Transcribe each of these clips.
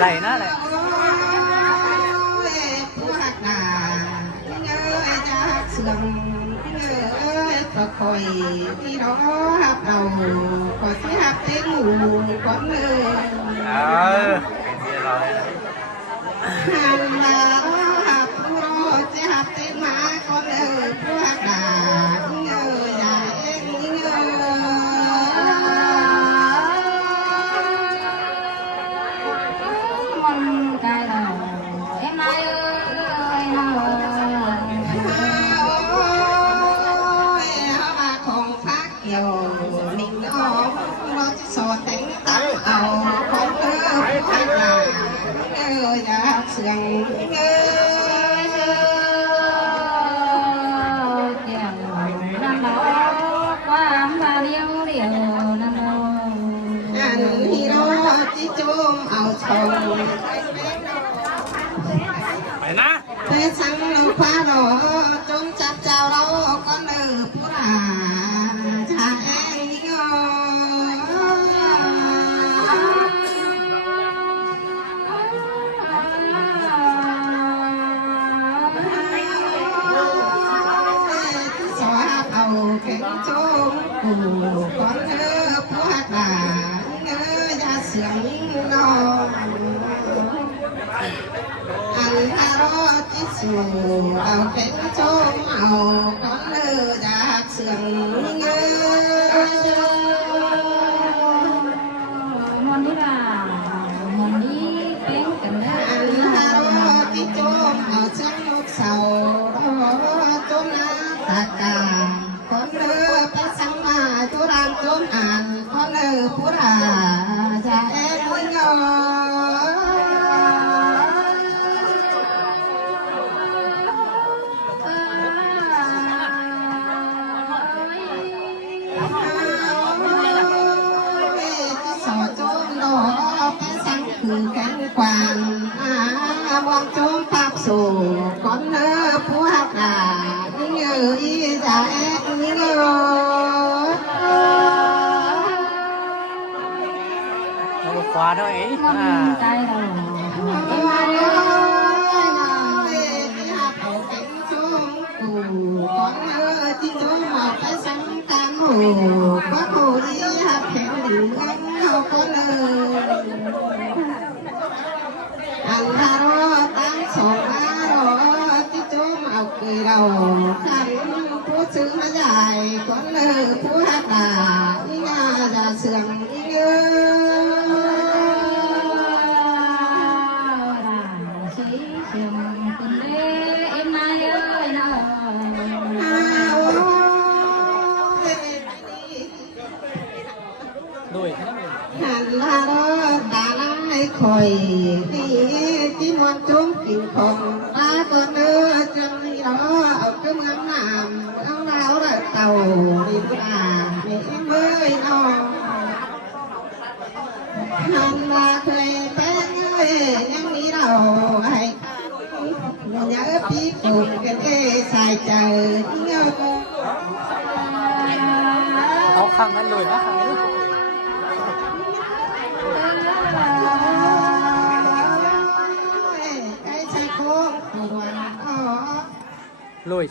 ไหลนะไหลผู้หักหนาเงยจากเสื่อมเงยประคอยที่เราหับเราขอที่หับเต็มหมู่ก่อนเลยหันมาหับผู้รอจะหับเต็มมาก่อนเลยผู้หักหนาเงยใหญ่เงสอดแต่งตั้งเอาของเธอผู้หักหนาอยากเสียงเงยเกี่ยวนั่นเนาะความมาเดียวนั่นเนาะอันที่รอที่จุ่มเอาชมไปนะไปสั่งเราคว้ารอจงจับเจ้าเราก็เนื้อผู้ราชาเองเงเก่งโจมกูก่อนเธอผู้หักหนาเงยอย่าเสียงนอนอันฮารอที่สูเอาเก่งโจมเอาก่อนเธออย่าเสียงเงยมันนี่ล่ะมันนี่เป็นกันนะอันฮารอที่โจมเอาเสียงนกเสาโจมน้ำตากาคนเลือไปสั่งมาทุรานจมอ่านคนเลือผู้ราจะเอ็นยอสอจมดอกไปสั่งคือแกงกวางมองจมภาพสู่คนเลือผู้หักหนาเงยจะเอ็นเงยขวาด้วยใจเราที่จมมาไปสังการหูก็หูที่หักแขนหรือเงินเขาก็เลยอันฮารอตั้งสองฮารอที่จมเอาคือเราขันผู้ซื้อมาใหญ่ก็เลยผู้หักหนาที่งาจะเสื่อมเงด้วยหันลาโรตาลายคอยที่ที่มวนจุ้งกินของตาตัวเนื้อจังเราเอาเครื่องน้ำน้ำเอาเราเต่าดีกว่าไม่เมื่อยนอนหันลาเคยเป็นยังมีเราให้เนื้อปีกุ่มกันใส่ใจเงาเอาข้างนั้นเลยนะข้างนี้ลุย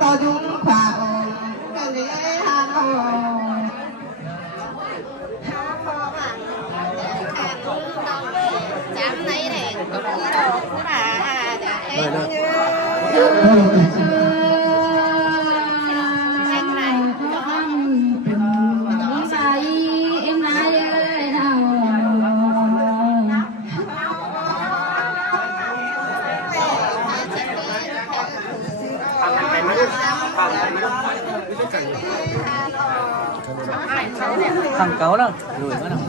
ต่อยุ่งขวากันเลยฮาโลจำไหนเด็กก็รู้ดอกผู้ราจะเอ็นเงข้างเก่าแล้วลุยมาแล้ว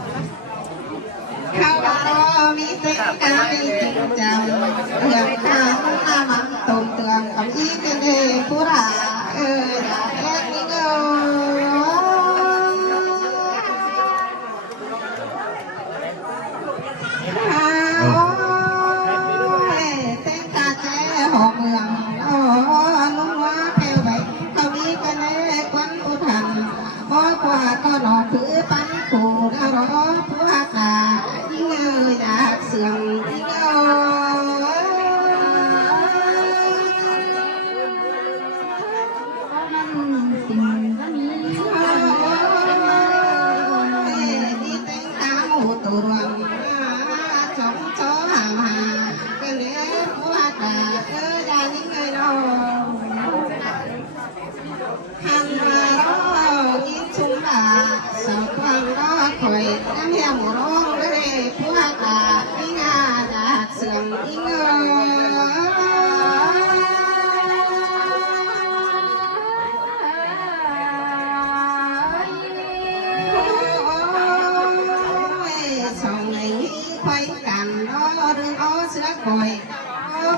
ข้าวรอมีเต็งกายจริงจังเรื่องข้าวหน้ามันตุ่มเตือนกับอีกันเองผู้ราอย่าแค่นี้เงเต็งกาแจหอกเมืองลุงว่าแผ่วไปเขามีกัน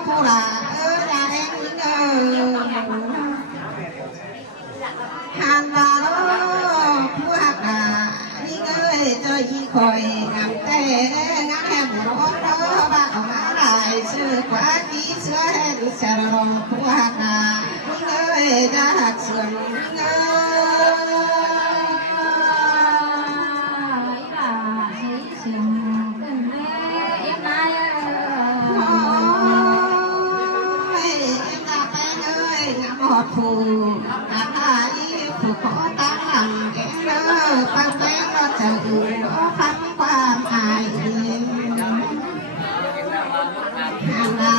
ผู้หลาอย่าแองหันมาผู้หักนี่เอ้ยเจอยี่คอยงามแต่งามแห่งร้อนบ้าเอามาลายซื้อกว่าที่เสื้อแห่งเสรอผู้หักนี่เอ้ยจะหักส่วนเอ้ผู้อาหารผู้ขอตั้งหลังแกเลิกฟังแม่ก็จะอื่นก็ฟังความอายห่างเรา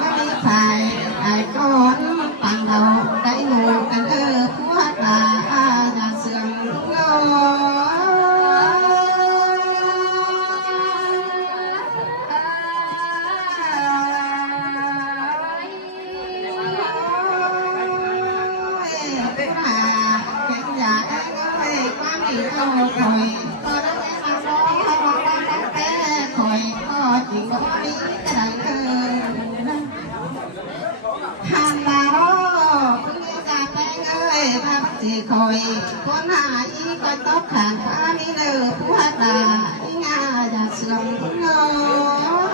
ไม่มีใครไอ้ก้อนต่างเราได้หมู่กันผู้หักลาอย่าเสื่อมโลคอยก็ได้มาร้องให้ร้องแต่คอยก็จริงก็ไม่ได้หันมาร้องนี่จะแป้งมาจีคอยคนหายก็ต้องขังฟ้านี่เลยผู้หักลานี่งาจะเสื่อมเงา